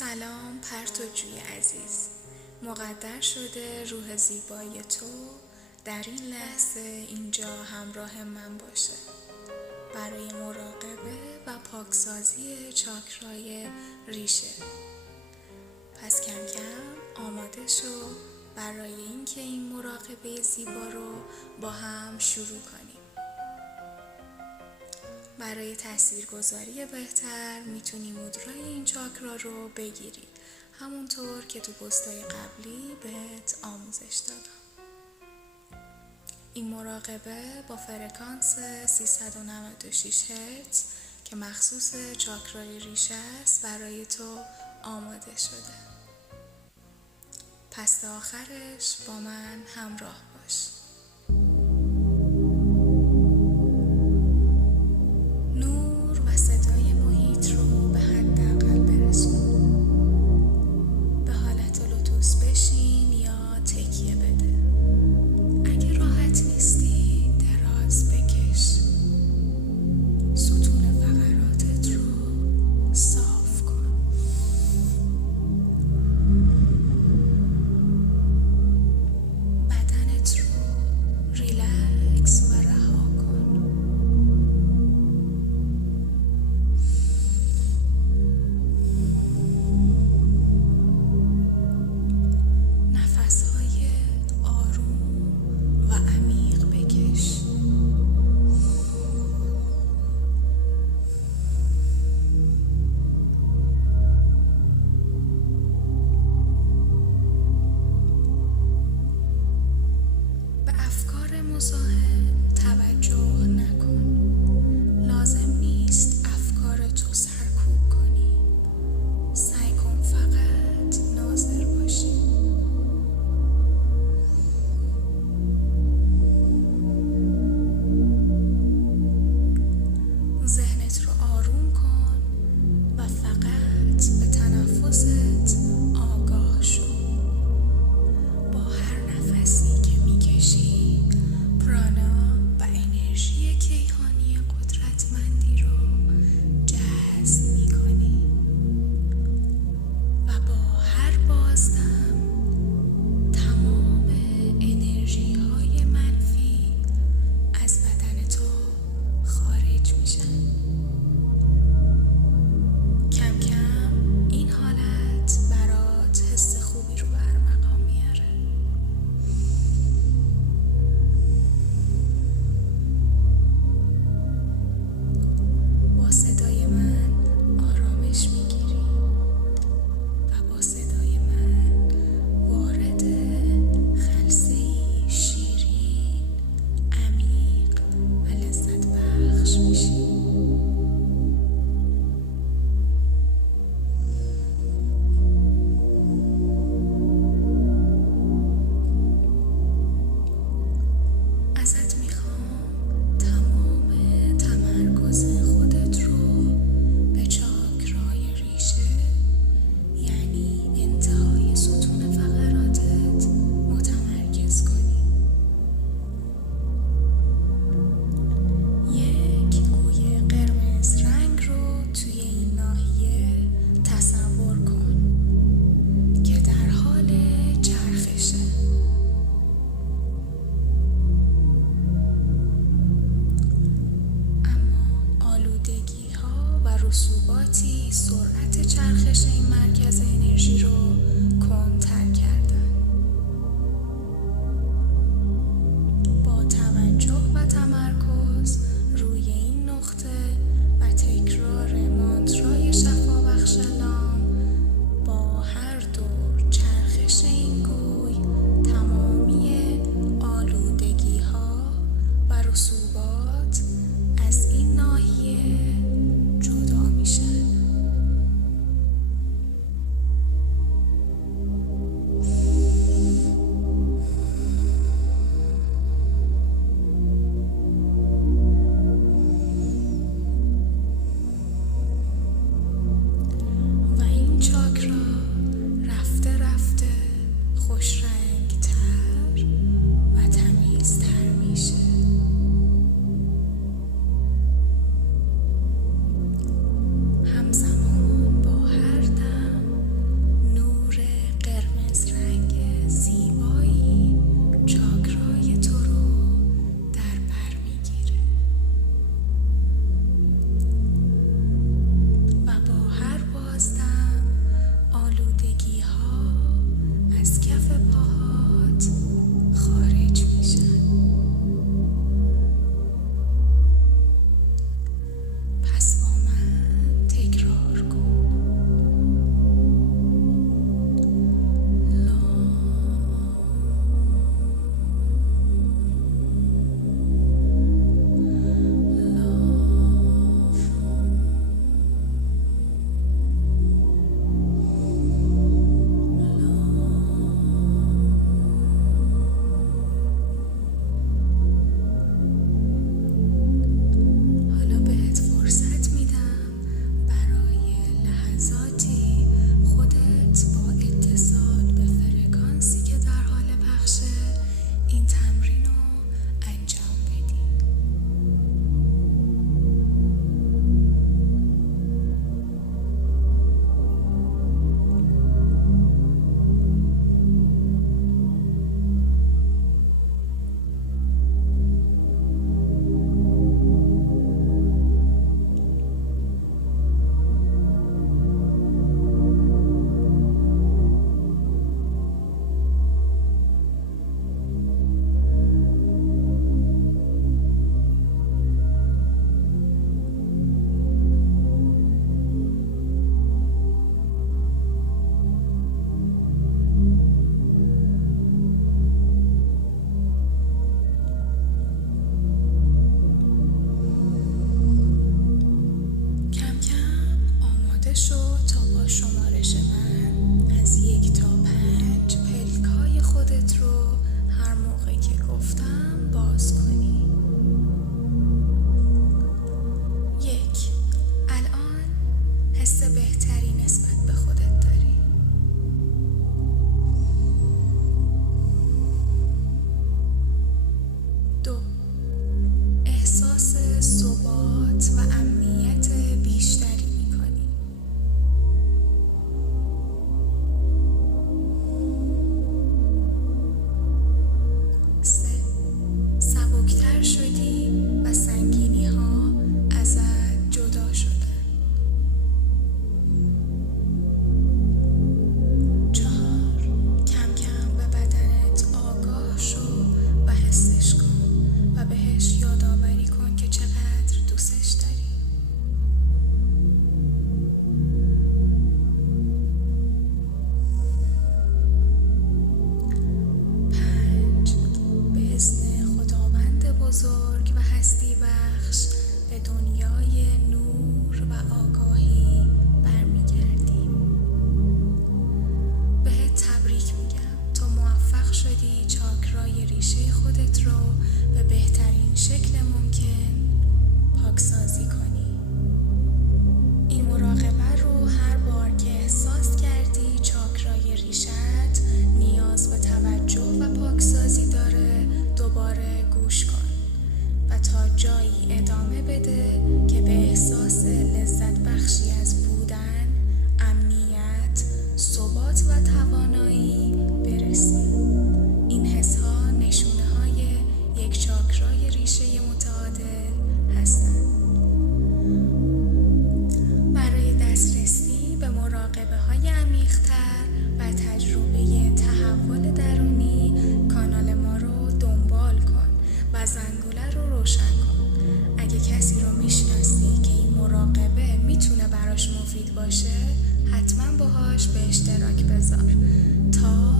سلام پرتوجوی عزیز، مقدر شده روح زیبای تو در این لحظه اینجا همراه من باشه برای مراقبه و پاکسازی چاکرای ریشه. پس کم کم آماده شو برای اینکه این مراقبه زیبا رو با هم شروع کنیم. برای تاثیرگذاری بهتر میتونی مدرای این چاکرا رو بگیری، همونطور که تو پستای قبلی بهت آموزش دادم. این مراقبه با فرکانس 396 هرتز که مخصوص چاکرای ریشه است برای تو آماده شده. پس تا آخرش با من همراه باش. مزاحم توجه نکن. لازم نیست افکار تو سرکوب کنی. سعی کن فقط ناظر باشی. ذهنت رو آروم کن و فقط به تنفست آگاه شو. با هر نفسی که میکشی پرانا و انرژی کیهانی قدرتمندی رو جذب می‌کنی و با هر بازدم تمام انرژی‌های منفی از بدن تو خارج میشن. کم کم این حالت های عمیق‌تر و تجربه تحول درونی کانال ما رو دنبال کن و زنگوله رو روشن کن. اگه کسی رو میشناسی که این مراقبه میتونه براش مفید باشه، حتما باهاش به اشتراک بذار تا